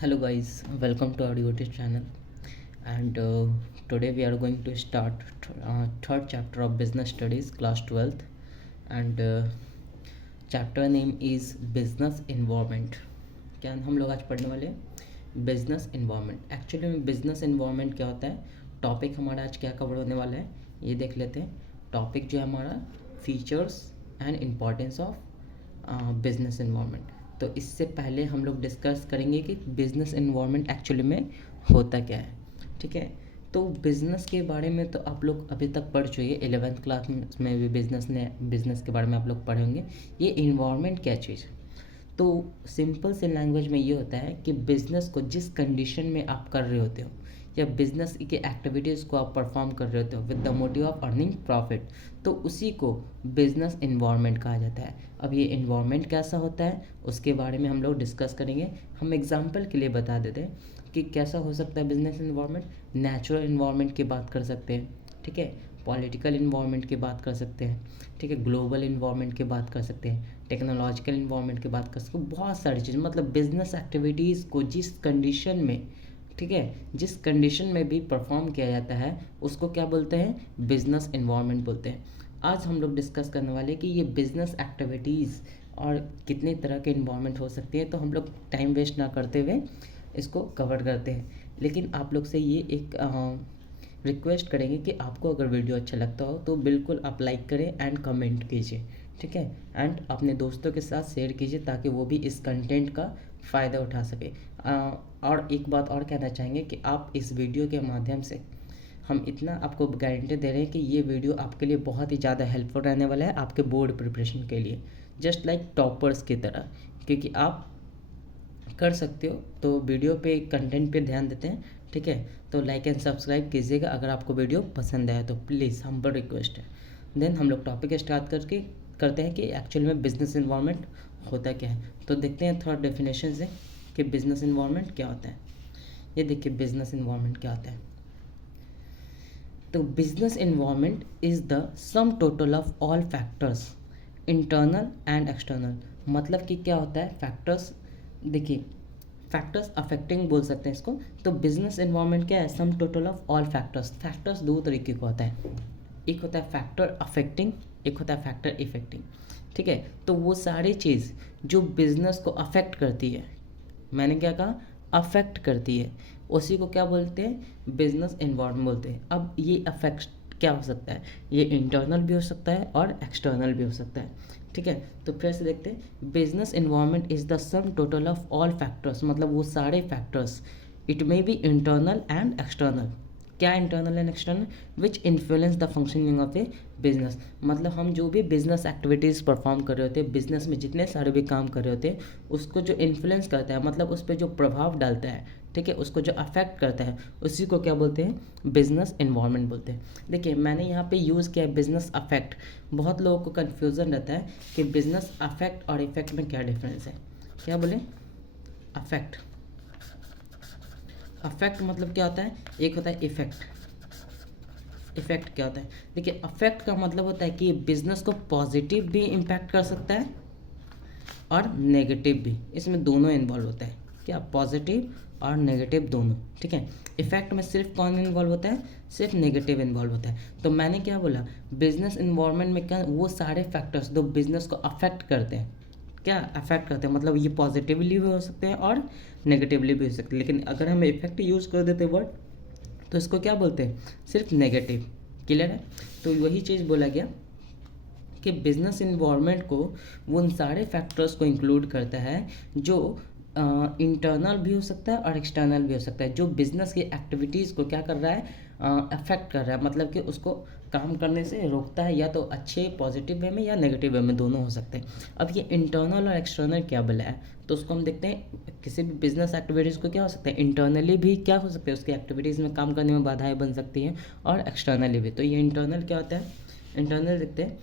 Hello guys, welcome to our YouTube channel. And today we are going to start third chapter of business studies, class 12th, and chapter name is business environment. क्या हम लोग आज पढ़ने वाले हैं business environment. Actually में business environment क्या होता है, टॉपिक हमारा आज क्या कवर होने वाला है ये देख लेते हैं. टॉपिक जो है हमारा features and importance of business environment. तो इससे पहले हम लोग डिस्कस करेंगे कि बिज़नेस इन्वायरमेंट एक्चुअली में होता क्या है. ठीक है, तो बिज़नेस के बारे में तो आप लोग अभी तक पढ़ चुके. 11th क्लास में भी बिज़नेस के बारे में आप लोग पढ़े होंगे. ये इन्वायरमेंट क्या चीज़. तो सिंपल से लैंग्वेज में ये होता है कि बिज़नेस को जिस कंडीशन में आप कर रहे होते हो या बिज़नेस की एक्टिविटीज़ को आप परफॉर्म कर रहे होते हो with the motive of earning profit, तो उसी को बिज़नेस इन्वायरमेंट कहा जाता है. अब ये इन्वायरमेंट कैसा होता है उसके बारे में हम लोग डिस्कस करेंगे. हम एग्जांपल के लिए बता देते हैं कि कैसा हो सकता है बिज़नेस इन्वायरमेंट. नेचुरल इन्वायरमेंट की बात कर सकते हैं, ठीक है, पॉलिटिकल इन्वायरमेंट की बात कर सकते हैं, ठीक है, ग्लोबल इन्वायरमेंट की बात कर सकते हैं, टेक्नोलॉजिकल इन्वायरमेंट की बात कर सकते हैं. बहुत सारी चीज़, मतलब बिजनेस एक्टिविटीज़ को जिस कंडीशन में, ठीक है, जिस कंडीशन में भी परफॉर्म किया जाता है उसको क्या बोलते हैं, बिजनेस इन्वायरमेंट बोलते हैं. आज हम लोग डिस्कस करने वाले कि ये बिजनेस एक्टिविटीज़ और कितने तरह के इन्वायरमेंट हो सकती है. तो हम लोग टाइम वेस्ट ना करते हुए इसको कवर करते हैं. लेकिन आप लोग से ये एक रिक्वेस्ट करेंगे कि आपको अगर वीडियो अच्छा लगता हो तो बिल्कुल आप लाइक करें एंड कमेंट कीजिए, ठीक है, एंड अपने दोस्तों के साथ शेयर कीजिए ताकि वो भी इस कंटेंट का फ़ायदा उठा सके. और एक बात और कहना चाहेंगे कि आप इस वीडियो के माध्यम से हम इतना आपको गारंटी दे रहे हैं कि ये वीडियो आपके लिए बहुत ही ज़्यादा हेल्पफुल रहने वाला है आपके बोर्ड प्रिपरेशन के लिए, जस्ट लाइक टॉपर्स की तरह, क्योंकि आप कर सकते हो. तो वीडियो पे कंटेंट पे ध्यान देते हैं, ठीक है. तो लाइक एंड सब्सक्राइब कीजिएगा अगर आपको वीडियो पसंद आए तो, प्लीज़ हम्बल रिक्वेस्ट है. देन हम लोग टॉपिक स्टार्ट करते हैं कि एक्चुअल में बिजनेस इन्वायरमेंट होता क्या है. तो देखते हैं थर्ड डेफिनेशन से कि बिजनेस इन्वायरमेंट क्या होता है. ये देखिए बिजनेस इन्वायरमेंट क्या होता है. तो business environment is the sum total of all factors internal and external. मतलब कि क्या होता है फैक्टर्स, देखिए फैक्टर्स अफेक्टिंग बोल सकते हैं इसको. तो बिजनेस इन्वायरमेंट क्या है, सम total of all factors. Factors दो तरीके का होता है, एक होता है फैक्टर अफेक्टिंग, एक होता है फैक्टर इफेक्टिंग, ठीक है. तो वो सारी चीज़ जो बिजनेस को अफेक्ट करती है, मैंने क्या कहा, अफेक्ट करती है, उसी को क्या बोलते हैं, बिजनेस इन्वायरमेंट बोलते हैं. अब ये अफेक्ट क्या हो सकता है, ये इंटरनल भी हो सकता है और एक्सटर्नल भी हो सकता है, ठीक है. तो फिर से देखते हैं, business environment is the sum total of all factors, मतलब वो सारे factors, it may be internal and external. क्या internal and external, which influence the functioning of a business. मतलब हम जो भी बिजनेस एक्टिविटीज़ परफॉर्म कर रहे होते हैं, बिजनेस में जितने सारे भी काम कर रहे होते हैं, उसको जो इन्फ्लुएंस करता है, मतलब उस पर जो प्रभाव डालता है, ठीक है, उसको जो अफेक्ट करता है, उसी को क्या बोलते हैं, बिजनेस इन्वायरमेंट बोलते हैं. देखिए मैंने यहाँ पे यूज़ किया है बिजनेस अफेक्ट. बहुत लोगों को कन्फ्यूज़न रहता है कि बिजनेस अफेक्ट और इफेक्ट में क्या डिफरेंस है. क्या बोले, अफेक्ट, अफेक्ट मतलब क्या होता है, एक होता है इफेक्ट. इफेक्ट क्या होता है, देखिए अफेक्ट का मतलब होता है कि बिजनेस को पॉजिटिव भी इम्पैक्ट कर सकता है और नेगेटिव भी, इसमें दोनों इन्वॉल्व होता है. क्या, पॉजिटिव और नेगेटिव दोनों, ठीक है. इफेक्ट में सिर्फ कौन इन्वॉल्व होता है, सिर्फ नेगेटिव इन्वॉल्व होता है. तो मैंने क्या बोला, बिजनेस इन्वायरमेंट में क्या, वो सारे फैक्टर्स जो बिजनेस को अफेक्ट करते हैं, क्या अफेक्ट करते हैं, मतलब ये पॉजिटिवली भी हो सकते हैं और नेगेटिवली भी हो सकते हैं. लेकिन अगर हम इफेक्ट यूज़ कर देते वर्ड तो इसको क्या बोलते हैं, सिर्फ नेगेटिव. क्लियर है. तो वही चीज़ बोला गया कि बिजनेस इन्वायरमेंट को वो उन सारे फैक्टर्स को इंक्लूड करता है जो इंटरनल भी हो सकता है और एक्सटर्नल भी हो सकता है, जो बिजनेस की एक्टिविटीज़ को क्या कर रहा है, अफेक्ट कर रहा है, मतलब कि उसको काम करने से रोकता है, या तो अच्छे पॉजिटिव वे में या नेगेटिव वे में, दोनों हो सकते हैं. अब ये इंटरनल और एक्सटर्नल क्या बोला है, तो उसको हम देखते हैं. किसी भी बिजनेस एक्टिविटीज़ को क्या हो सकता है, इंटरनली भी क्या हो सकता है, उसकी एक्टिविटीज़ में काम करने में बाधाएं बन सकती हैं, और एक्सटर्नली भी. तो ये इंटरनल क्या होता है, इंटरनल देखते हैं,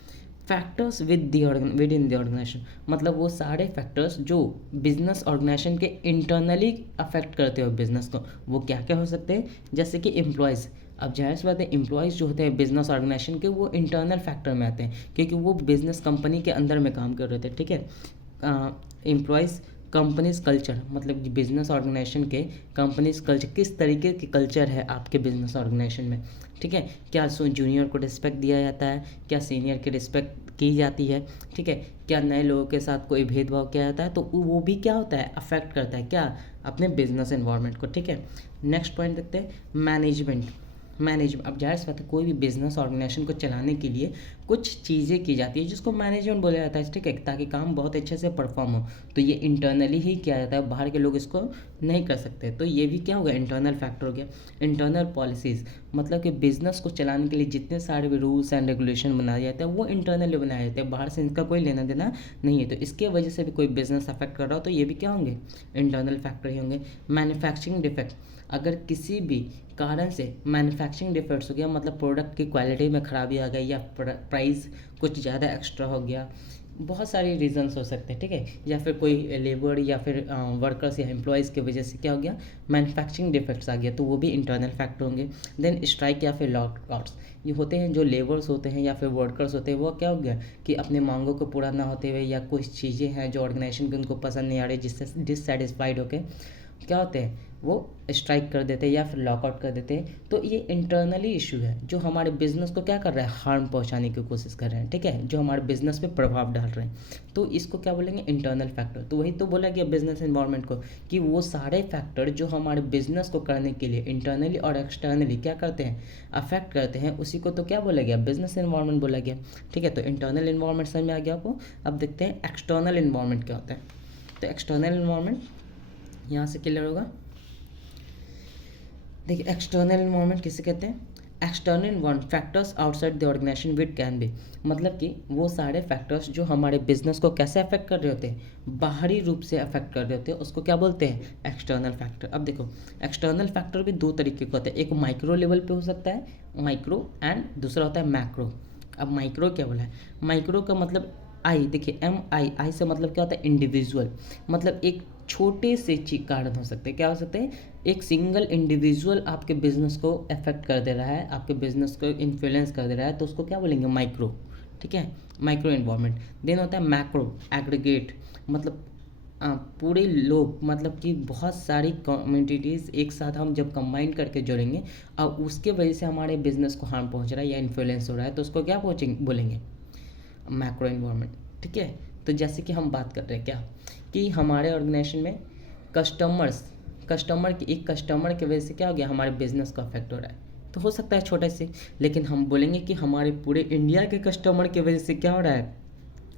factors within the organisation. मतलब वो सारे फैक्टर्स जो बिजनेस ऑर्गेनाइजेशन के इंटरनली अफेक्ट करते हो बिजनेस को, वो क्या क्या हो सकते हैं, जैसे कि एम्प्लॉयज़. अब जाहिर सी बात है, एम्प्लॉयज़ जो होते हैं बिजनेस ऑर्गेनाइजेशन के, वो इंटरनल फैक्टर में आते हैं क्योंकि वो बिजनेस कंपनी के अंदर में काम कर रहे थे, ठीक है. एम्प्लॉयज़ कंपनीज कल्चर, मतलब बिजनेस ऑर्गेनाइजेशन के कंपनीज कल्चर, किस तरीके की कल्चर है आपके बिजनेस ऑर्गेनाइजेशन में, ठीक है। क्या जूनियर को रिस्पेक्ट दिया जाता है, क्या सीनियर की रिस्पेक्ट की जाती है, ठीक है। क्या नए लोगों के साथ कोई भेदभाव किया जाता है, तो वो भी क्या होता है, अफेक्ट करता है क्या, अपने बिजनेस एनवायरनमेंट को, ठीक है। नेक्स्ट पॉइंट देखते हैं, मैनेजमेंट। अब जाहिर सी बात है, कोई भी बिजनेस ऑर्गेनाइजेशन को चलाने के लिए कुछ चीज़ें की जाती है जिसको मैनेजमेंट बोला जाता है, ठीक है, ताकि काम बहुत अच्छे से परफॉर्म हो। तो ये इंटरनली ही किया जाता है, बाहर के लोग इसको नहीं कर सकते। तो ये भी क्या हो गया, इंटरनल फैक्टर हो गया। इंटरनल पॉलिसीज़, मतलब कि बिजनेस को चलाने के लिए जितने सारे भी रूल्स एंड रेगुलेशन बनाए जाते हैं वो इंटरनली बनाए जाते हैं, बाहर से इनका कोई लेना देना नहीं है। तो इसके वजह से भी कोई बिजनेस अफेक्ट कर रहा हो तो ये भी क्या होंगे, इंटरनल फैक्टर ही होंगे। मैन्युफैक्चरिंग डिफेक्ट, अगर किसी भी कारण से मैन्युफैक्चरिंग डिफेक्ट्स हो गया, मतलब प्रोडक्ट की क्वालिटी में खराबी आ गई या प्राइस कुछ ज़्यादा एक्स्ट्रा हो गया, बहुत सारे रीजंस हो सकते हैं, ठीक है। या फिर कोई लेबर या फिर वर्कर्स या एम्प्लॉयज़ की वजह से क्या हो गया, मैन्युफैक्चरिंग डिफेक्ट्स आ गया, तो वो भी इंटरनल फैक्टर होंगे। देन स्ट्राइक या फिर लॉकआउट्स, ये होते हैं जो लेबर्स होते हैं या फिर वर्कर्स होते हैं, वो क्या हो गया कि अपने मांगों को पूरा ना होते हुए या कुछ चीज़ें हैं जो ऑर्गेनाइजेशन की उनको पसंद नहीं आ रही, जिससे डिससेटिस्फाइड होकर क्या होते हैं, वो स्ट्राइक कर देते हैं या फिर लॉकआउट कर देते हैं। तो ये इंटरनली इशू है जो हमारे बिजनेस को क्या कर रहा है, हार्म पहुंचाने की कोशिश कर रहे हैं, ठीक है, जो हमारे बिजनेस पे प्रभाव डाल रहे हैं। तो इसको क्या बोलेंगे, इंटरनल फैक्टर। तो वही तो बोला गया बिजनेस एनवायरनमेंट को कि वो सारे फैक्टर जो हमारे बिजनेस को करने के लिए इंटरनली और एक्सटर्नली क्या करते हैं, अफेक्ट करते हैं, उसी को तो क्या बोला गया, बिजनेस एनवायरनमेंट बोला गया, ठीक है। तो इंटरनल एनवायरनमेंट समझ में आ गया आपको। अब देखते हैं एक्सटर्नल एनवायरनमेंट क्या होता है। तो एक्सटर्नल एनवायरनमेंट यहाँ से क्लियर होगा। देखिए, एक्सटर्नल इन्वायरमेंट किसे कहते हैं, external environment factors outside the organisation which can be, मतलब कि वो सारे फैक्टर्स जो हमारे बिजनेस को कैसे अफेक्ट कर रहे होते हैं, बाहरी रूप से अफेक्ट कर रहे होते हैं, उसको क्या बोलते हैं, एक्सटर्नल फैक्टर। अब देखो, एक्सटर्नल फैक्टर भी दो तरीके के होते हैं, एक माइक्रो लेवल पे हो सकता है, माइक्रो, एंड दूसरा होता है मैक्रो। अब माइक्रो क्या बोला है, माइक्रो का मतलब आई, देखिए MI से मतलब क्या होता है, इंडिविजुअल, मतलब एक छोटे से कारण हो सकते हैं, क्या हो सकते हैं, एक सिंगल इंडिविजुअल आपके बिजनेस को अफेक्ट कर दे रहा है, आपके बिजनेस को इन्फ्लुएंस कर दे रहा है, तो उसको क्या बोलेंगे, माइक्रो, ठीक है, माइक्रो इन्वायरमेंट। देन होता है मैक्रो, एग्रीगेट, मतलब पूरे लोग, मतलब कि बहुत सारी कम्युनिटीज़ एक साथ हम जब कंबाइन करके जोड़ेंगे और उसके वजह से हमारे बिजनेस को हार्म पहुंच रहा है या इन्फ्लुएंस हो रहा है, तो उसको क्या बोलेंगे, मैक्रो इन्वायरमेंट, ठीक है। तो जैसे कि हम बात कर रहे हैं क्या, कि हमारे ऑर्गेनाइजेशन में एक कस्टमर की वजह से क्या हो गया, हमारे बिजनेस को अफेक्ट हो रहा है, तो हो सकता है छोटे से, लेकिन हम बोलेंगे कि हमारे पूरे इंडिया के कस्टमर की वजह से क्या हो रहा है,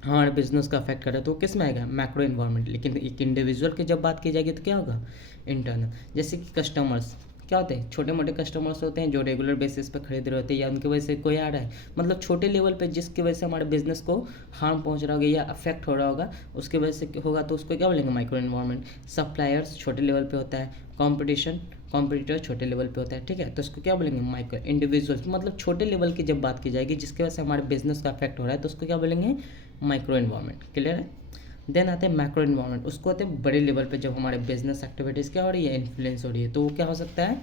हमारे बिजनेस का अफेक्ट कर रहा है, तो किस में आएगा, मैक्रो इन्वायरमेंट। लेकिन एक इंडिविजुअल की जब बात की जाएगी तो क्या होगा, इंटरनल। जैसे कि कस्टमर्स क्या होते हैं, छोटे मोटे कस्टमर्स होते हैं जो रेगुलर बेसिस पे खरीद रहे होते हैं, या उनकी वजह से कोई आ रहा है, मतलब छोटे लेवल पे जिसकी वजह से हमारे बिजनेस को हार्म पहुंच रहा होगा या अफेक्ट हो रहा होगा, उसकी वजह से होगा, तो उसको क्या बोलेंगे, माइक्रो इन्वायरमेंट। सप्लायर्स छोटे लेवल पे होता है, कॉम्पिटिटर छोटे लेवल पे होता है, ठीक है, तो इसको क्या बोलेंगे, माइक्रो। इंडिविजुअल्स मतलब छोटे लेवल की जब बात की जाएगी जिसकी वजह से हमारे बिजनेस का अफेक्ट हो रहा है, तो उसको क्या बोलेंगे, माइक्रो इन्वायरमेंट। क्लियर है। देन आते हैं मैक्रो इन्वायरमेंट, उसको आते हैं बड़े लेवल पे जब हमारे बिजनेस एक्टिविटीज़ क्या हो रही है, इन्फ्लुएंस हो रही है, तो वो क्या हो सकता है,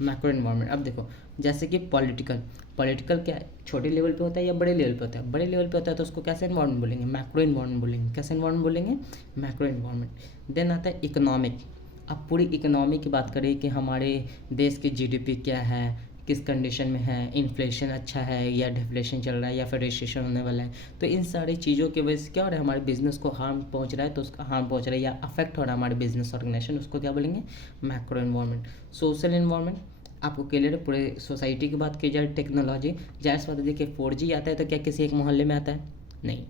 मैक्रो इन्वायरमेंट। अब देखो, जैसे कि पॉलिटिकल क्या है, छोटे लेवल पे होता है या बड़े लेवल पे होता है, बड़े लेवल पे होता है तो उसको कैसे इन्वायरमेंट बोलेंगे, मैक्रो इन्वायरमेंट बोलेंगे। कैसे इन्वायरमेंट बोलेंगे, मैक्रो इन्वायरमेंट। देन आता है इकोनॉमिक। अब पूरी इकोनॉमी की बात करें कि हमारे देश की GDP क्या है, किस कंडीशन में है, इन्फ्लेशन अच्छा है या डिफ्लेशन चल रहा है या फिर रिसेशन होने वाला है, तो इन सारी चीज़ों की वजह से क्या हो रहा है, हमारे बिजनेस को हार्म पहुंच रहा है, तो उसका हार्म पहुंच रहा है या अफेक्ट हो रहा है हमारे बिजनेस ऑर्गेनाइजेशन, उसको क्या बोलेंगे, मैक्रो इन्वायरमेंट। सोशल इन्वायरमेंट, आपको क्लियर है, पूरे सोसाइटी की बात की जाए, टेक्नोलॉजी, जाहिर सी बात है, देखिए 4G आता है तो क्या किसी एक मोहल्ले में आता है, नहीं,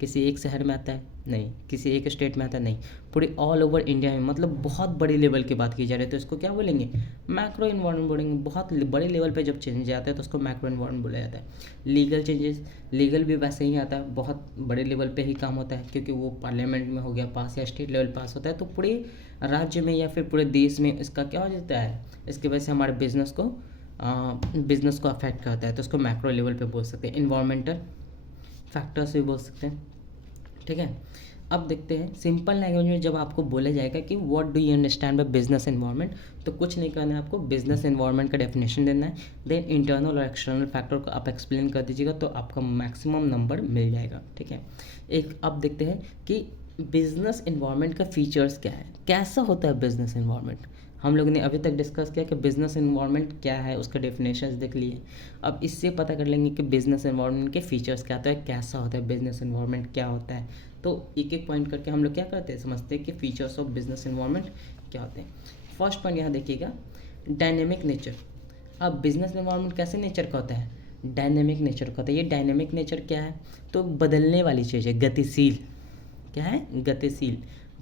किसी एक शहर में आता है, नहीं, किसी एक स्टेट में आता है, नहीं, पूरे ऑल ओवर इंडिया में, मतलब बहुत बड़ी लेवल की बात की जा रही है, तो इसको क्या बोलेंगे, मैक्रो इन्वायरमेंट बोलेंगे। बहुत बड़े लेवल पे जब चेंज आता है तो उसको मैक्रो इन्वायरमेंट बोला जाता है। लीगल चेंजेस, लीगल भी वैसे ही आता है, बहुत बड़े लेवल पे ही काम होता है, क्योंकि वो पार्लियामेंट में हो गया पास या स्टेट लेवल पास होता है, तो पूरे राज्य में या फिर पूरे देश में इसका क्या हो जाता है, इसकी वजह से हमारे बिजनेस को अफेक्ट करता है, तो उसको मैक्रो लेवल पे बोल सकते हैं। इन्वायरमेंटल फैक्टर्स भी बोल सकते हैं, ठीक है। अब देखते हैं सिंपल लैंग्वेज में जब आपको बोला जाएगा कि what do you understand by business environment, तो कुछ नहीं करना है आपको, बिजनेस एनवायरनमेंट का डेफिनेशन देना है, देन इंटरनल और एक्सटर्नल फैक्टर को आप एक्सप्लेन कर दीजिएगा तो आपका मैक्सिमम नंबर मिल जाएगा, ठीक है। एक अब देखते हैं कि बिजनेस इन्वायरमेंट का फीचर्स क्या है, कैसा होता है बिजनेस इन्वायरमेंट। हम लोगों ने अभी तक डिस्कस किया कि बिजनेस इन्वायरमेंट क्या है, उसका डेफिनेशंस देख लिए। अब इससे पता कर लेंगे कि बिजनेस इन्वायरमेंट के फीचर्स क्या होता है, कैसा होता है बिजनेस इन्वायरमेंट, क्या होता है। तो एक एक पॉइंट करके हम लोग क्या करते हैं, समझते हैं कि फीचर्स ऑफ बिजनेस इन्वायरमेंट क्या होते हैं। फर्स्ट पॉइंट यहाँ देखिएगा, डायनेमिक नेचर। अब बिजनेस इन्वायरमेंट कैसे नेचर का होता है, डायनेमिक नेचर का होता है। ये डायनेमिक नेचर क्या है, तो बदलने वाली चीज़ है, गतिशील। क्या है, गतिशील।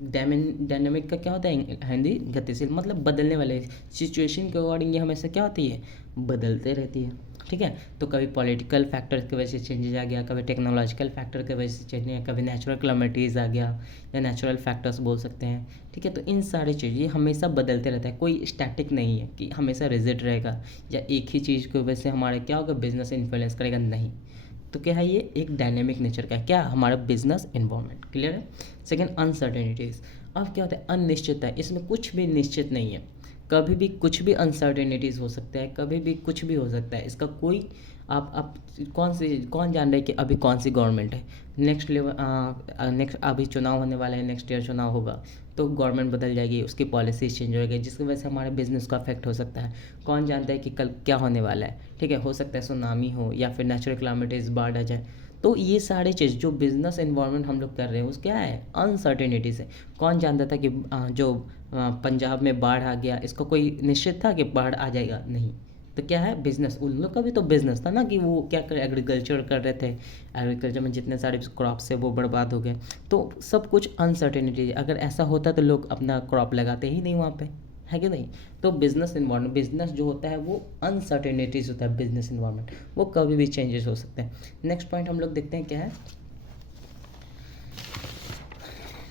डायनेमिक का क्या होता है हिंदी, गतिशील, मतलब बदलने वाले। सिचुएशन के अकॉर्डिंग ये हमेशा क्या होती है, बदलते रहती है। ठीक है, तो कभी पॉलिटिकल फैक्टर की वजह से चेंजेस आ गया, कभी टेक्नोलॉजिकल फैक्टर की वजह से चेंज आया, कभी नेचुरल क्लामिटीज़ आ गया, या नेचुरल फैक्टर्स बोल सकते हैं। ठीक है, तो इन सारी चीज़ ये हमेशा बदलते रहता है, कोई स्टैटिक नहीं है कि हमेशा रिजिड रहेगा या एक ही चीज़ की वजह से हमारे क्या होगा, बिजनेस इन्फ्लुएंस करेगा, नहीं। तो क्या है, ये एक डायनेमिक नेचर का है, क्या, हमारा बिजनेस इन्वायरमेंट। क्लियर है। Second, uncertainties. अब क्या होता है, अनिश्चितता। इसमें कुछ भी निश्चित नहीं है, कभी भी कुछ भी अनसर्टेनिटीज़ हो सकता है, कभी भी कुछ भी हो सकता है। इसका कोई आप कौन जान रहे हैं कि अभी कौन सी गवर्नमेंट है, नेक्स्ट लेवल, नेक्स्ट अभी चुनाव होने वाला है, नेक्स्ट ईयर चुनाव होगा तो गवर्नमेंट बदल जाएगी, उसकी पॉलिसीज चेंज हो जाएगी, जिसकी वजह से हमारे बिजनेस को अफेक्ट हो सकता है। कौन जानता है कि कल क्या होने वाला है। ठीक है, हो सकता है सुनामी हो या फिर नेचुरल क्लामिटीज, बाढ़ आ जाए। तो ये सारे चीज़ जो बिजनेस इन्वायरमेंट हम लोग कर रहे हैं उस क्या है, अनसर्टेनिटीज़ है। कौन जानता था कि जो पंजाब में बाढ़ आ गया, इसको कोई निश्चित था कि बाढ़ आ जाएगा, नहीं। तो क्या है, बिजनेस, उन लोग का भी तो बिजनेस था ना कि वो क्या कर, एग्रीकल्चर कर रहे थे, एग्रीकल्चर में जितने सारे क्रॉप्स है वो बर्बाद हो गए। तो सब कुछ अनसर्टेनिटी, अगर ऐसा होता तो लोग अपना क्रॉप लगाते ही नहीं वहाँ पे, है कि नहीं। तो बिजनेस इन्वायरमेंट, बिजनेस जो होता है वो अनसर्टेनिटीज होता है, बिजनेस इन्वायरमेंट वो कभी भी चेंजेस हो सकते हैं। नेक्स्ट पॉइंट हम लोग देखते हैं क्या है,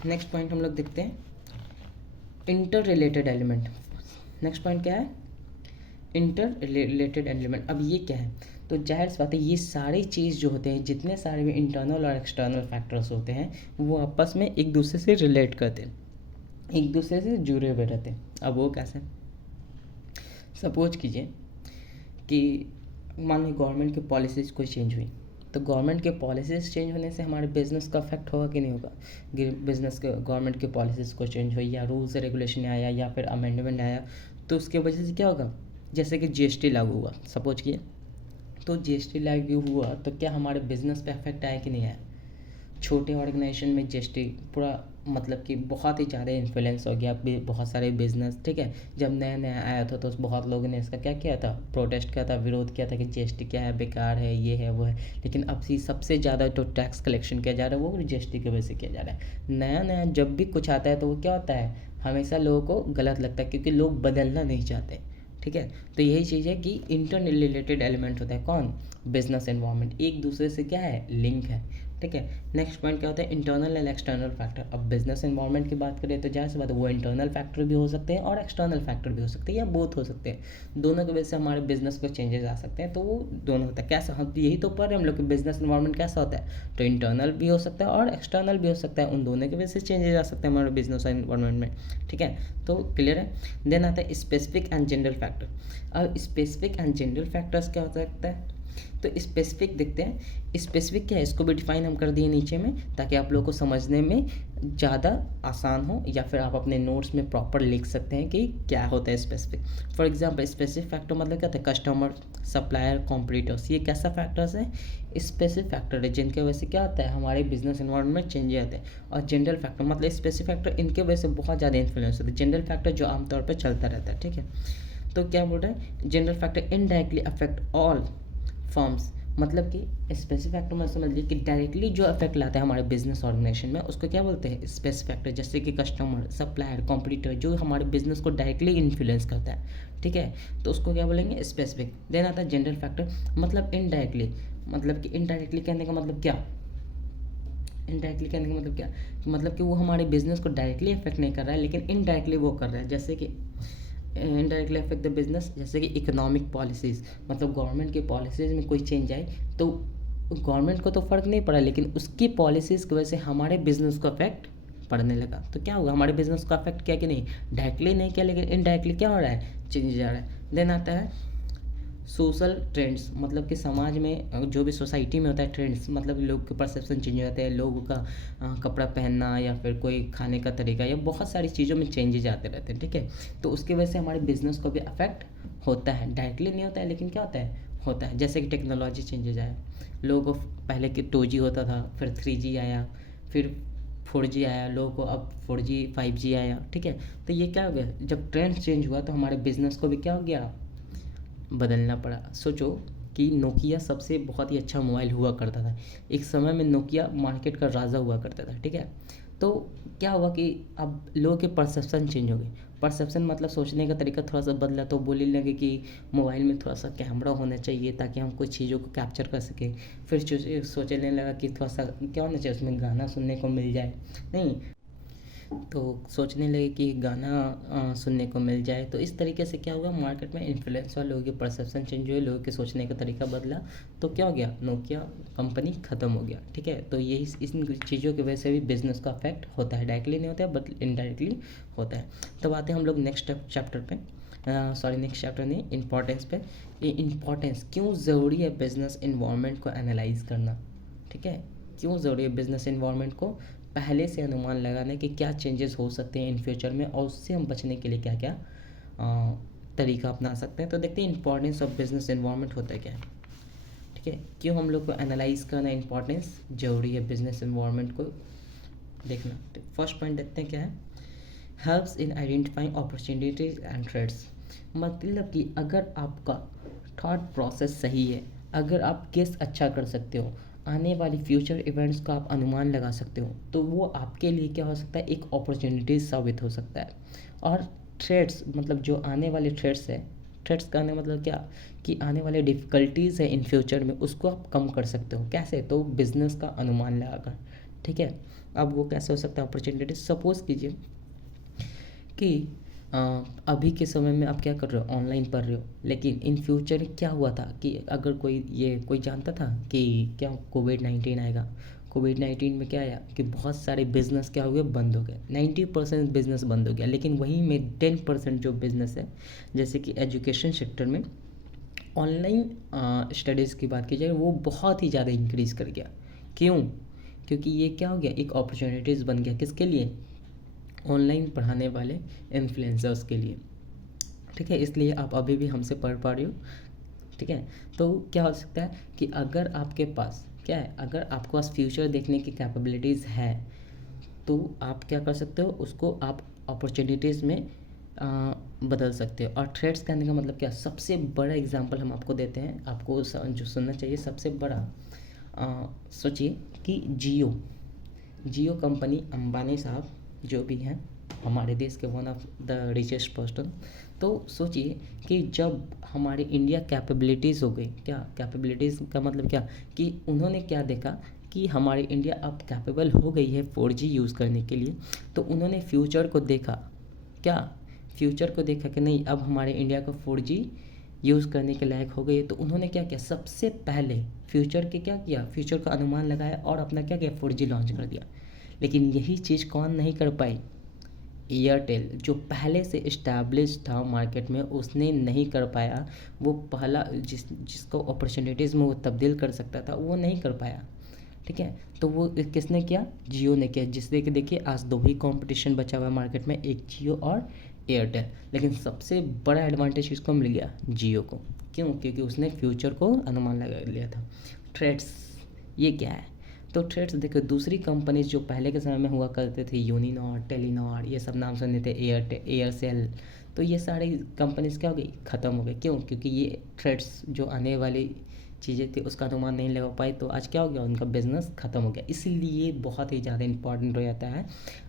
नेक्स्ट पॉइंट हम लोग देखते हैं inter related element. Next point क्या है, इंटर रिलेटेड एलिमेंट। अब ये क्या है, तो जाहिर सी बात है ये सारी चीज़ जो होते हैं, जितने सारे भी इंटरनल और एक्सटर्नल फैक्टर्स होते हैं वो आपस में एक दूसरे से रिलेट करते हैं, एक दूसरे से जुड़े हुए रहते हैं। अब वो कैसे, सपोज कीजिए कि मान ली गवर्नमेंट की पॉलिसीज़ कोई चेंज हुई, तो गवर्नमेंट के पॉलिसीज़ चेंज होने से हमारे बिज़नेस का अफेक्ट होगा कि नहीं होगा। बिज़नेस के गवर्नमेंट के पॉलिसीज़ को चेंज हुई या रूल्स रेगुलेशन आया या फिर अमेंडमेंट आया, तो उसके वजह से क्या होगा, जैसे कि जीएसटी लागू हुआ, सपोज किए, तो जीएसटी लागू हुआ तो क्या हमारे बिज़नेस पे अफेक्ट आया कि नहीं आया। छोटे ऑर्गेनाइजेशन में जीएसटी पूरा मतलब कि बहुत ही ज़्यादा इन्फ्लुएंस हो गया, बहुत सारे बिजनेस। ठीक है, जब नया नया आया था तो बहुत लोगों ने इसका क्या किया था, प्रोटेस्ट किया था, विरोध किया था कि जीएसटी क्या है, बेकार है, ये है वो है। लेकिन अब सबसे ज़्यादा जो टैक्स कलेक्शन किया जा रहा है वो जीएसटी की वजह से किया जा रहा है। नया नया जब भी कुछ आता है तो वो क्या होता है, हमेशा लोगों को गलत लगता है क्योंकि लोग बदलना नहीं चाहते। ठीक है, तो यही चीज़ है कि इंटर रिलेटेड एलिमेंट होता है कौन, बिजनेस एनवायरनमेंट, एक दूसरे से क्या है, लिंक है। ठीक है, नेक्स्ट पॉइंट क्या होता है, इंटरनल एंड एक्सटर्नल फैक्टर। अब बिजनेस एनवायरनमेंट की बात करें तो जाहिर सी बात है वो इंटरनल फैक्टर भी हो सकते हैं और एक्सटर्नल फैक्टर भी हो सकते हैं या बोथ हो सकते हैं। दोनों की वजह से हमारे बिजनेस को चेंजेस आ सकते हैं, तो वो दोनों होता है। कैसा, हम यही तो पढ़ रहे हैं हम लोग कि बिजनेस एनवायरनमेंट कैसा होता है, तो इंटरनल भी हो सकता है और एक्सटर्नल भी हो सकता है, उन दोनों की वजह से चेंजेस आ सकते हैं हमारे बिजनेस एनवायरनमेंट में। ठीक है, तो क्लियर है। देन आता है स्पेसिफिक एंड जनरल फैक्टर। अब स्पेसिफिक एंड जनरल फैक्टर्स क्या हो सकता है, तो स्पेसिफिक देखते हैं, स्पेसिफिक क्या है, इसको भी डिफाइन हम कर दिए नीचे में ताकि आप लोगों को समझने में ज़्यादा आसान हो, या फिर आप अपने नोट्स में प्रॉपर लिख सकते हैं कि क्या होता है specific. For example specific factor मतलब क्या होता है, कस्टमर, सप्लायर, कॉम्पिटिटर्स, ये कैसा फैक्टर्स है, स्पेसिफिक फैक्टर है जिनके वजह से क्या होता है, हमारे बिजनेस एनवायरनमेंट में चेंज आते हैं। और जनरल फैक्टर मतलब स्पेसिफिक फैक्टर, इनके वजह से बहुत ज़्यादा इन्फ्लुएंस होता है। जनरल फैक्टर जो आमतौर पर चलता रहता है। ठीक है, तो क्या बोल रहा है, general factor indirectly affect all firms, मतलब कि स्पेसिफिक फैक्टर में समझ लीजिए कि डायरेक्टली जो इफेक्ट लाता है हमारे बिजनेस ऑर्गेनाइजेशन में उसको क्या बोलते हैं, स्पेसिफिक फैक्टर। जैसे कि कस्टमर, सप्लायर, कॉम्पिटिटर, जो हमारे बिजनेस को डायरेक्टली इन्फ्लुएंस करता है। ठीक है, तो उसको क्या बोलेंगे, स्पेसिफिक। देन आता है जनरल फैक्टर, मतलब इनडायरेक्टली, मतलब कि इनडायरेक्टली कहने का मतलब क्या, इनडायरेक्टली कहने का मतलब क्या, मतलब कि वो हमारे बिजनेस को डायरेक्टली इफेक्ट नहीं कर रहा है लेकिन इनडायरेक्टली वो कर रहा है। जैसे कि इनडायरेक्टली अफेक्ट द बिजनेस, जैसे कि इकोनॉमिक पॉलिसीज़, मतलब गवर्नमेंट की पॉलिसीज़ में कोई चेंज आए तो गवर्नमेंट को तो फ़र्क नहीं पड़ा लेकिन उसकी पॉलिसीज़ की वजह से हमारे बिजनेस को अफेक्ट पड़ने लगा। तो क्या होगा, हमारे बिजनेस को अफेक्ट किया कि नहीं, डायरेक्टली नहीं किया लेकिन इनडायरेक्टली क्या हो रहा है, चेंज जा रहा है। देन आता है सोशल ट्रेंड्स मतलब कि समाज में जो भी सोसाइटी में होता है ट्रेंड्स मतलब लोग के परसेप्शन चेंज हो जाते हैं, लोगों का कपड़ा पहनना या फिर कोई खाने का तरीका या बहुत सारी चीज़ों में चेंजेज आते रहते हैं, ठीक है। तो उसकी वजह से हमारे बिजनेस को भी अफेक्ट होता है, डायरेक्टली नहीं होता है लेकिन क्या होता है जैसे कि टेक्नोलॉजी चेंजेज आया, लोगों को पहले के 2G होता था, फिर 3G आया, फिर 4G आया, लोगों को अब 4G 5G आया, ठीक है। तो ये क्या हो गया, जब ट्रेंड चेंज हुआ तो हमारे बिजनेस को भी क्या हो गया, बदलना पड़ा। सोचो कि नोकिया सबसे बहुत ही अच्छा मोबाइल हुआ करता था, एक समय में नोकिया मार्केट का राजा हुआ करता था, ठीक है। तो क्या हुआ कि अब लोगों के परसेप्शन चेंज हो गए, परसेप्शन मतलब सोचने का तरीका थोड़ा सा बदला, तो बोलने लगे कि मोबाइल में थोड़ा सा कैमरा होना चाहिए ताकि हम कुछ चीज़ों को कैप्चर कर सकें। फिर सोचने लगा कि थोड़ा सा क्या होना चाहिए, उसमें गाना सुनने को मिल जाए, नहीं तो सोचने लगे कि गाना सुनने को मिल जाए। तो इस तरीके से क्या हुआ, मार्केट में इन्फ्लुएंस हुआ, लोगों के परसेप्शन चेंज हुए, लोगों के सोचने का तरीका बदला। तो क्या हो गया, नोकिया कंपनी ख़त्म हो गया, ठीक है। तो यही इन चीज़ों की वजह से भी बिजनेस का अफेक्ट होता है, डायरेक्टली नहीं होता है बट इनडायरेक्टली होता है। तब आते हैं हम लोग नेक्स्ट चैप्टर पे, सॉरी नेक्स्ट चैप्टर नहीं, इंपॉर्टेंस पे। ये इंपॉर्टेंस क्यों ज़रूरी है बिजनेस इन्वायरमेंट को एनालाइज करना, ठीक है। क्यों ज़रूरी है बिजनेस इन्वायरमेंट को पहले से अनुमान लगाना कि क्या चेंजेस हो सकते हैं इन फ्यूचर में और उससे हम बचने के लिए क्या क्या तरीका अपना सकते हैं। तो देखते हैं इंपॉर्टेंस ऑफ बिजनेस इन्वायरमेंट होता है क्या है, ठीक है। क्यों हम लोग को एनालाइज करना इंपॉर्टेंस ज़रूरी है बिजनेस इन्वायरमेंट को देखना। तो फर्स्ट पॉइंट देखते हैं क्या है, helps in identifying opportunities and threats. मतलब कि अगर आपका थॉट प्रोसेस सही है, अगर आप गेस अच्छा कर सकते हो, आने वाली फ्यूचर इवेंट्स का आप अनुमान लगा सकते हो, तो वो आपके लिए क्या हो सकता है, एक अपॉर्चुनिटीज साबित हो सकता है। और थ्रेट्स मतलब जो आने वाले थ्रेट्स है, थ्रेट्स का मतलब क्या कि आने वाले डिफ़िकल्टीज़ है इन फ्यूचर में, उसको आप कम कर सकते हो। कैसे, तो बिजनेस का अनुमान लगाकर, ठीक है। अब वो कैसे हो सकता है अपॉर्चुनिटीज, सपोज़ कीजिए कि अ, अभी के समय में आप क्या कर रहे हो, ऑनलाइन पढ़ रहे हो, लेकिन इन फ्यूचर क्या हुआ था कि अगर कोई जानता था कि क्या कोविड-19 आएगा। कोविड-19 में क्या आया कि बहुत सारे बिजनेस क्या हुए, बंद हो गए, 90% बिजनेस बंद हो गया, लेकिन वहीं में 10% जो बिजनेस है, जैसे कि एजुकेशन सेक्टर में ऑनलाइन स्टडीज़ की बात की जाए, वो बहुत ही ज़्यादा इंक्रीज़ कर गया। क्यों, क्योंकि ये क्या हो गया, एक अपॉर्चुनिटीज़ बन गया, किसके लिए, ऑनलाइन पढ़ाने वाले इन्फ्लुएंसर्स के लिए, ठीक है। इसलिए आप अभी भी हमसे पढ़ पा रहे हो, ठीक है। तो क्या हो सकता है कि अगर आपके पास क्या है, अगर आपके पास फ्यूचर देखने की कैपेबिलिटीज़ है, तो आप क्या कर सकते हो, उसको आप अपॉर्चुनिटीज़ में बदल सकते हो। और थ्रेड्स कहने का मतलब क्या, सबसे बड़ा एग्जांपल हम आपको देते हैं, आपको जो सुनना चाहिए सबसे बड़ा, सोचिए कि जियो कंपनी, अंबानी साहब जो भी हैं हमारे देश के one of the richest person. तो सोचिए कि जब हमारे इंडिया कैपेबिलिटीज़ हो गई, क्या कैपेबिलिटीज़ का मतलब क्या कि उन्होंने क्या देखा कि हमारी इंडिया अब कैपेबल हो गई है 4G यूज़ करने के लिए, तो उन्होंने फ्यूचर को देखा, क्या फ्यूचर को देखा कि नहीं अब हमारे इंडिया को 4G यूज़ करने के लायक हो गई है। तो उन्होंने क्या किया, सबसे पहले फ्यूचर के क्या किया, फ्यूचर का अनुमान लगाया और अपना क्या किया, 4G लॉन्च कर दिया। लेकिन यही चीज़ कौन नहीं कर पाई, एयरटेल, जो पहले से इस्टेब्लिश था मार्केट में, उसने नहीं कर पाया। वो पहला जिसको अपॉर्चुनिटीज़ में वो तब्दील कर सकता था, वो नहीं कर पाया, ठीक है। तो वो किसने किया, जियो ने किया, जिससे कि देखिए आज दो ही कंपटीशन बचा हुआ है मार्केट में, एक जियो और एयरटेल। लेकिन सबसे बड़ा एडवांटेज किसको मिल गया, जियो को। क्यों, क्योंकि उसने फ्यूचर को अनुमान लगा लिया था। थ्रेड्स ये क्या है, तो थ्रेड्स देखो, दूसरी कंपनीज जो पहले के समय में हुआ करते थे, यूनिनॉर, टेलीनॉर, ये सब नाम सुनने थे, एयरसेल, तो ये सारी कंपनीज क्या हो गई, ख़त्म हो गई। क्यों, क्योंकि ये थ्रेड्स जो आने वाली चीज़ें थी उसका अनुमान नहीं लगा पाई, तो आज क्या हो गया, उनका बिजनेस ख़त्म हो गया। इसीलिए बहुत ही ज़्यादा इंपॉर्टेंट हो जाता है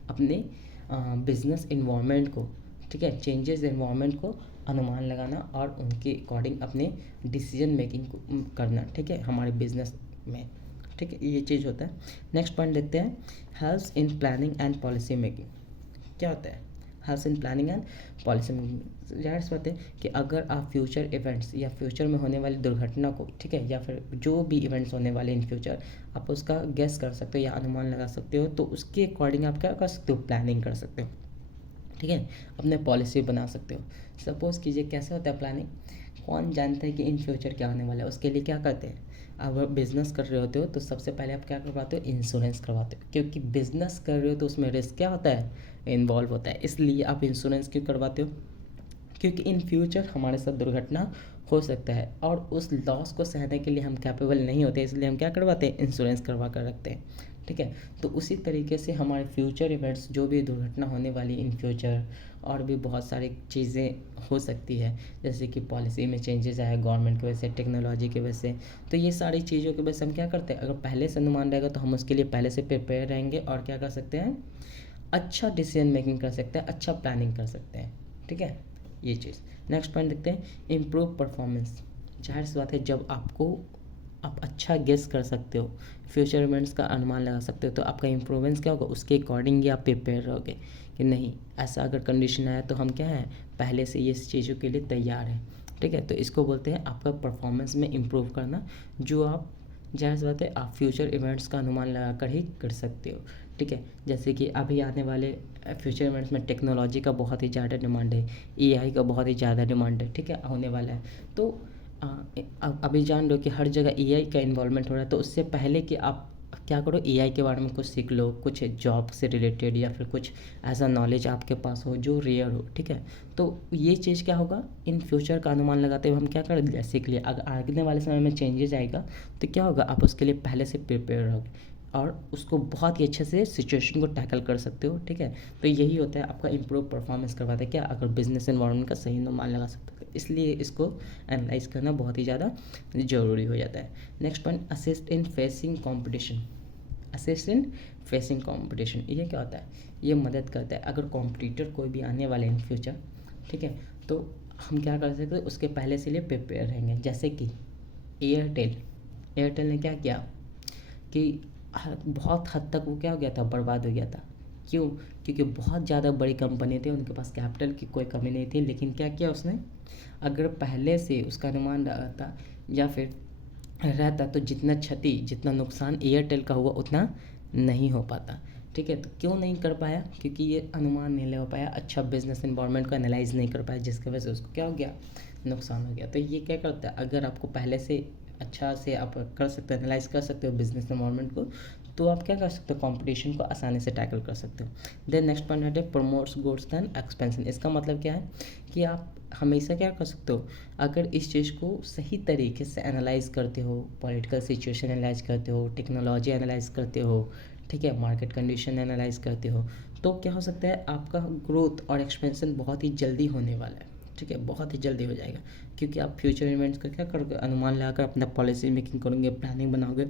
अपने बिजनेस इन्वायरमेंट को, ठीक है, चेंजेस इन्वायरमेंट को अनुमान लगाना और उनके अकॉर्डिंग अपने डिसीजन मेकिंग को करना, ठीक है, हमारे बिजनेस में, ठीक है, ये चीज़ होता है। नेक्स्ट पॉइंट देखते हैं, helps in planning and policy making. क्या होता है, helps in planning and policy making. जाहिर सी बात है कि अगर आप फ्यूचर इवेंट्स या फ्यूचर में होने वाली दुर्घटना को, ठीक है, या फिर जो भी इवेंट्स होने वाले इन फ्यूचर, आप उसका गेस कर सकते हो या अनुमान लगा सकते हो, तो उसके अकॉर्डिंग आप क्या कर सकते हो, प्लानिंग कर सकते हो। ठीक है, अपने पॉलिसी बना सकते हो। सपोज़ कीजिए कैसे होता है प्लानिंग, कौन जानता है कि इन फ्यूचर क्या होने वाला है, उसके लिए क्या करते हैं, अब आप बिज़नेस कर रहे होते हो तो सबसे पहले आप क्या करवाते हो, इंश्योरेंस करवाते हो, क्योंकि बिज़नेस कर रहे हो तो उसमें रिस्क क्या होता है, इन्वॉल्व होता है, इसलिए आप इंश्योरेंस क्यों करवाते हो, क्योंकि इन फ्यूचर हमारे साथ दुर्घटना हो सकता है और उस लॉस को सहने के लिए हम कैपेबल नहीं होते, इसलिए हम क्या करवाते हैं, इंश्योरेंस करवा कर रखते हैं। ठीक है, तो उसी तरीके से हमारे फ्यूचर इवेंट्स, जो भी दुर्घटना होने वाली इन फ्यूचर, और भी बहुत सारी चीज़ें हो सकती है, जैसे कि पॉलिसी में चेंजेस आए गवर्नमेंट की वजह से, टेक्नोलॉजी की वजह से, तो ये सारी चीज़ों की वजह से हम क्या करते हैं, अगर पहले से अनुमान रहेगा तो हम उसके लिए पहले से प्रिपेयर रहेंगे और क्या कर सकते हैं, अच्छा डिसीजन मेकिंग कर सकते हैं, अच्छा प्लानिंग कर सकते हैं। ठीक है, ये चीज़। नेक्स्ट पॉइंट देखते हैं, इम्प्रूव परफॉर्मेंस। जाहिर सी बात है, जब आप अच्छा गेस कर सकते हो, फ्यूचर इवेंट्स का अनुमान लगा सकते हो, तो आपका इम्प्रूवमेंस क्या होगा, उसके अकॉर्डिंग ही आप प्रिपेयर रहोगे कि नहीं, ऐसा अगर कंडीशन आया तो हम क्या है, पहले से ये चीज़ों के लिए तैयार हैं। ठीक है, तो इसको बोलते हैं आपका परफॉर्मेंस में इम्प्रूव करना, जो आप जाहिर सी बात है आप फ्यूचर इवेंट्स का अनुमान लगा कर ही कर सकते हो। ठीक है, जैसे कि अभी आने वाले फ्यूचर इवेंट्स में टेक्नोलॉजी का बहुत ही ज़्यादा डिमांड है, एआई का बहुत ही ज़्यादा डिमांड है। ठीक है, होने वाला है, तो अभी जान लो कि हर जगह एआई का इन्वॉल्वमेंट हो रहा है, तो उससे पहले कि आप क्या करो, एआई के बारे में कुछ सीख लो, कुछ जॉब से रिलेटेड या फिर कुछ ऐसा नॉलेज आपके पास हो जो रेयर हो। ठीक है, तो ये चीज़ क्या होगा, इन फ्यूचर का अनुमान लगाते हुए हम क्या कर लिया, सीख लिया, अगर आगे वाले समय में चेंजेस आएगा तो क्या होगा, आप उसके लिए पहले से प्रिपेयर रहोगे और उसको बहुत ही अच्छे से सिचुएशन को टैकल कर सकते हो। ठीक है, तो यही होता है आपका इम्प्रूव परफॉर्मेंस करवाता है क्या, अगर बिजनेस एनवायरनमेंट का सही अनुमान लगा सकते हो, इसलिए इसको एनालाइज करना बहुत ही ज़्यादा ज़रूरी हो जाता है। Next point, assist in facing competition. Assist in facing competition, ये क्या होता है, ये मदद करता है अगर कॉम्पिटिटर कोई भी आने वाले इन फ्यूचर। ठीक है, तो हम क्या कर सकते हैं, उसके पहले से लिए प्रिपेयर रहेंगे। जैसे कि एयरटेल ने क्या किया कि बहुत हद तक वो क्या हो गया था, बर्बाद हो गया था। क्यों, क्योंकि बहुत ज़्यादा बड़ी कंपनी थी, उनके पास कैपिटल की कोई कमी नहीं थी, लेकिन क्या किया उसने, अगर पहले से उसका अनुमान रहता या फिर रहता तो जितना क्षति, जितना नुकसान एयरटेल का हुआ उतना नहीं हो पाता। ठीक है, तो क्यों नहीं कर पाया, क्योंकि ये अनुमान नहीं लगा पाया, अच्छा बिजनेस इन्वायरमेंट को एनालाइज नहीं कर पाया, जिसकी वजह से उसको क्या हो गया, नुकसान हो गया। तो ये क्या करता है, अगर आपको पहले से अच्छा से आप कर सकते हो, एनालाइज कर सकते हो बिजनेस इन्वायरमेंट को, तो आप क्या कर सकते हो, कंपटीशन को आसानी से टैकल कर सकते हो। देन नेक्स्ट पॉइंट है प्रमोट्स गुड्स दैन एक्सपेंशन। इसका मतलब क्या है कि आप हमेशा क्या कर सकते हो, अगर इस चीज़ को सही तरीके से एनालाइज करते हो, पॉलिटिकल सिचुएशन एनालाइज करते हो, टेक्नोलॉजी एनालाइज करते हो, ठीक है, मार्केट कंडीशन एनालाइज करते हो, तो क्या हो सकता है, आपका ग्रोथ और एक्सपेंशन बहुत ही जल्दी होने वाला है। ठीक है, बहुत ही जल्दी हो जाएगा, क्योंकि आप फ्यूचर इवेंट्स का क्या करोगे, अनुमान लगाकर अपना पॉलिसी मेकिंग करोगे, प्लानिंग बनाओगे,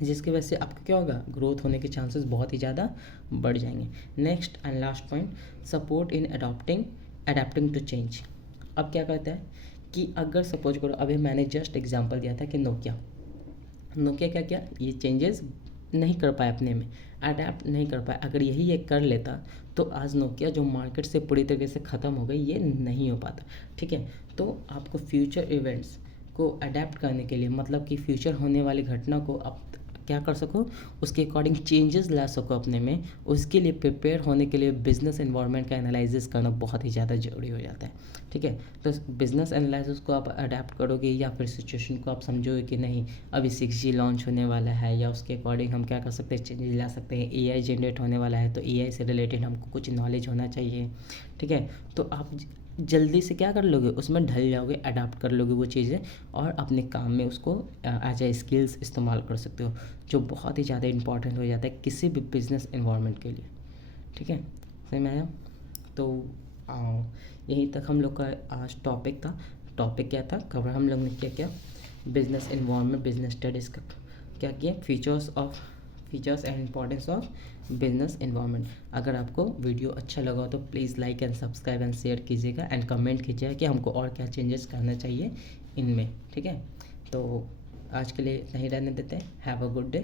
जिसकी वजह से आपका क्या होगा, ग्रोथ होने के चांसेस बहुत ही ज़्यादा बढ़ जाएंगे। Next and last point, support in adapting to change. अब क्या कहता है कि अगर सपोज करो, अभी मैंने जस्ट एग्जांपल दिया था कि नोकिया क्या किया, ये चेंजेस नहीं कर पाए, अपने में अडेप्ट नहीं कर पाए, अगर यही ये कर लेता तो आज नोकिया जो मार्केट से पूरी तरीके से ख़त्म हो गई, ये नहीं हो पाता। ठीक है, तो आपको फ्यूचर इवेंट्स को अडेप्ट करने के लिए, मतलब कि फ्यूचर होने वाली घटना को आप क्या कर सको, उसके अकॉर्डिंग चेंजेस ला सको अपने में, उसके लिए प्रिपेयर होने के लिए बिजनेस एनवायरनमेंट का एनालिसिस करना बहुत ही ज़्यादा ज़रूरी हो जाता है। ठीक है, तो बिजनेस एनालिसिस को आप अडेप्ट करोगे या फिर सिचुएशन को आप समझोगे कि नहीं, अभी 6G लॉन्च होने वाला है, या उसके अकॉर्डिंग हम क्या कर सकते हैं, चेंजेस ला सकते हैं, एआई जनरेट होने वाला है, तो एआई से रिलेटेड हमको कुछ नॉलेज होना चाहिए। ठीक है, तो आप जल्दी से क्या कर लोगे, उसमें ढल जाओगे, अडाप्ट कर लोगे वो चीज़ें, और अपने काम में उसको एज ए स्किल्स इस्तेमाल कर सकते हो, जो बहुत ही ज़्यादा इंपॉर्टेंट हो जाता है किसी भी बिजनेस एनवायरनमेंट के लिए। ठीक है, सही में आया। तो यहीं तक हम लोग का आज टॉपिक था। टॉपिक क्या था, कवर हम लोग ने क्या किया, बिजनेस एनवायरनमेंट, बिजनेस स्टडीज़ का क्या किया, features and importance of business environment. अगर आपको वीडियो अच्छा लगा हो तो please like and subscribe and share कीजिएगा एंड कमेंट कीजिएगा कि हमको और क्या चेंजेस करना चाहिए इनमें। ठीक है, तो आज के लिए नहीं रहने देते हैं। Have a good day.